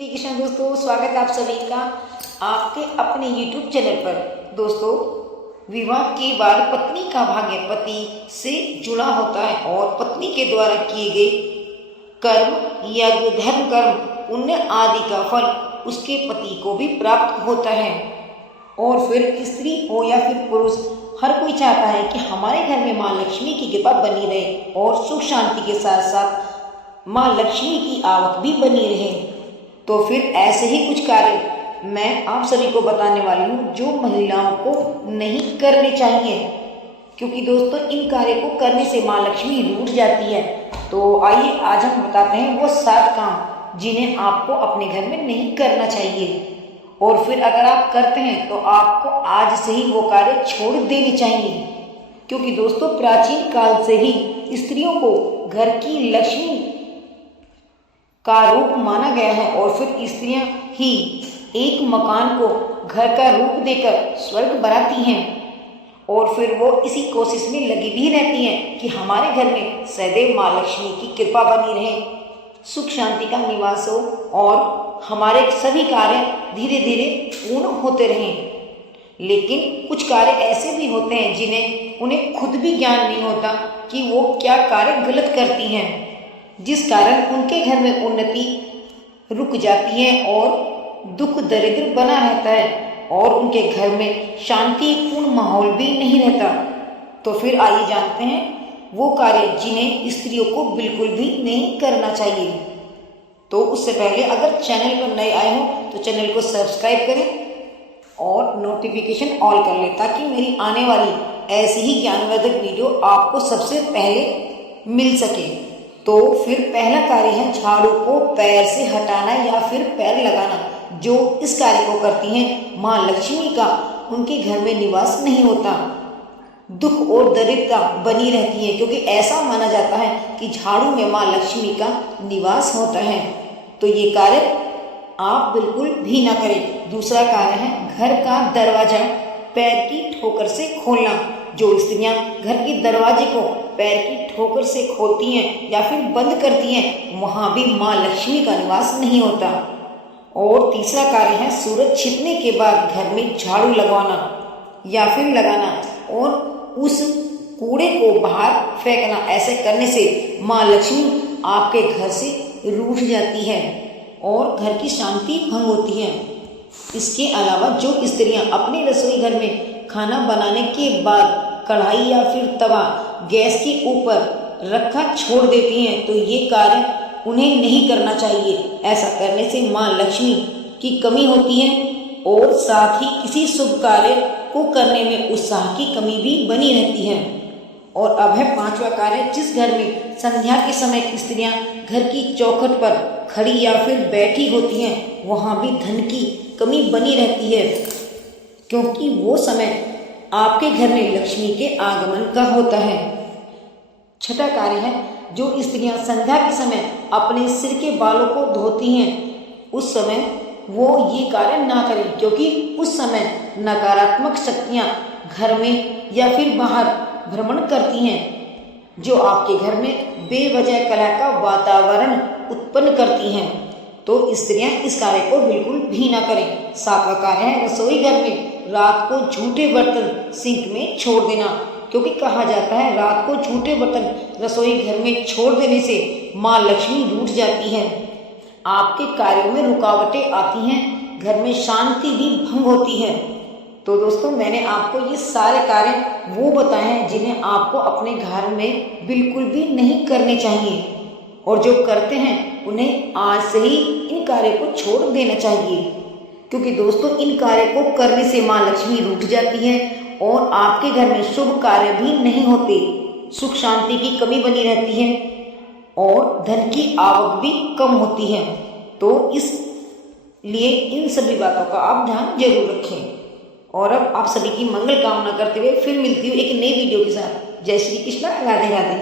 श्री कृष्ण दोस्तों, स्वागत है आप सभी का आपके अपने YouTube चैनल पर। दोस्तों, विवाह के बाद पत्नी का भाग्य पति से जुड़ा होता है और पत्नी के द्वारा किए गए कर्म, यज्ञ, धर्म कर्म, पुण्य आदि का फल उसके पति को भी प्राप्त होता है। और फिर स्त्री हो या फिर पुरुष, हर कोई चाहता है कि हमारे घर में माँ लक्ष्मी की कृपा बनी रहे और सुख शांति के साथ साथ माँ लक्ष्मी की आवक भी बनी रहे। तो फिर ऐसे ही कुछ कार्य मैं आप सभी को बताने वाली हूँ जो महिलाओं को नहीं करने चाहिए, क्योंकि दोस्तों इन कार्य को करने से माँ लक्ष्मी रूठ जाती है। तो आइए आज हम बताते हैं वो 7 काम जिन्हें आपको अपने घर में नहीं करना चाहिए, और फिर अगर आप करते हैं तो आपको आज से ही वो कार्य छोड़ देने चाहिए, क्योंकि दोस्तों प्राचीन काल से ही स्त्रियों को घर की लक्ष्मी का रूप माना गया है। और फिर स्त्रियां ही एक मकान को घर का रूप देकर स्वर्ग बनाती हैं, और फिर वो इसी कोशिश में लगी भी रहती हैं कि हमारे घर में सदैव माँ लक्ष्मी की कृपा बनी रहे, सुख शांति का निवास हो और हमारे सभी कार्य धीरे धीरे पूर्ण होते रहें। लेकिन कुछ कार्य ऐसे भी होते हैं जिन्हें उन्हें खुद भी ज्ञान नहीं होता कि वो क्या कार्य गलत करती हैं, जिस कारण उनके घर में उन्नति रुक जाती है और दुख दरिद्र बना रहता है और उनके घर में शांतिपूर्ण माहौल भी नहीं रहता। तो फिर आइए जानते हैं वो कार्य जिन्हें स्त्रियों को बिल्कुल भी नहीं करना चाहिए। तो उससे पहले अगर चैनल पर नए आए हो तो चैनल को सब्सक्राइब करें और नोटिफिकेशन ऑल कर लें, ताकि मेरी आने वाली ऐसी ही ज्ञानवर्धक वीडियो आपको सबसे पहले मिल सके। तो फिर पहला कार्य है झाड़ू को पैर से हटाना या फिर पैर लगाना। जो इस कार्य को करती हैं माँ लक्ष्मी का उनके घर में निवास नहीं होता, दुख और दरिद्रता बनी रहती है, क्योंकि ऐसा माना जाता है कि झाड़ू में माँ लक्ष्मी का निवास होता है। तो ये कार्य आप बिल्कुल भी ना करें। दूसरा कार्य है घर का दरवाजा पैर की ठोकर से खोलना। जो स्त्रियां घर के दरवाजे को पैर की ठोकर से खोलती हैं या फिर बंद करती हैं, वहां भी माँ लक्ष्मी का निवास नहीं होता। और तीसरा कार्य है सूरज छिपने के बाद घर में झाड़ू लगवाना या फिर लगाना और उस कूड़े को बाहर फेंकना। ऐसे करने से माँ लक्ष्मी आपके घर से रूठ जाती है और घर की शांति भंग होती है। इसके अलावा जो स्त्रियां अपने रसोई घर में खाना बनाने के बाद कढ़ाई या फिर तवा गैस के ऊपर रखा छोड़ देती हैं, तो ये कार्य उन्हें नहीं करना चाहिए। ऐसा करने से माँ लक्ष्मी की कमी होती है और साथ ही किसी शुभ कार्य को करने में उत्साह की कमी भी बनी रहती है। और अब है 5वां कार्य, जिस घर में संध्या के समय स्त्रियां घर की चौखट पर खड़ी या फिर बैठी होती हैं, वहां भी धन की कमी बनी रहती है, क्योंकि वो समय आपके घर में लक्ष्मी के आगमन का होता है। छठा कार्य है जो स्त्रियां संध्या के समय अपने सिर के बालों को धोती हैं, उस समय वो ये कार्य ना करें, क्योंकि उस समय नकारात्मक शक्तियां घर में या फिर बाहर भ्रमण करती हैं, जो आपके घर में बेवजह कलह का वातावरण उत्पन्न करती हैं। तो स्त्रियां इस कार्य को बिल्कुल भी ना करें। 7वां कार्य है रसोई घर में रात को झूठे बर्तन सिंक में छोड़ देना, क्योंकि कहा जाता है रात को झूठे बर्तन रसोई घर में छोड़ देने से माँ लक्ष्मी रूठ जाती है, आपके कार्यों में रुकावटें आती हैं, घर में शांति भी भंग होती है। तो दोस्तों मैंने आपको ये सारे कार्य वो बताए हैं जिन्हें आपको अपने घर में बिल्कुल भी नहीं करने चाहिए, और जो करते हैं उन्हें आज से ही इन कार्य को छोड़ देना चाहिए, क्योंकि दोस्तों इन कार्य को करने से माँ लक्ष्मी रूठ जाती है और आपके घर में शुभ कार्य भी नहीं होते, सुख शांति की कमी बनी रहती है और धन की आवक भी कम होती है। तो इसलिए इन सभी बातों का आप ध्यान जरूर रखें। और अब आप सभी की मंगल कामना करते हुए फिर मिलती हूँ एक नई वीडियो के साथ। जय श्री कृष्ण, राधे राधे।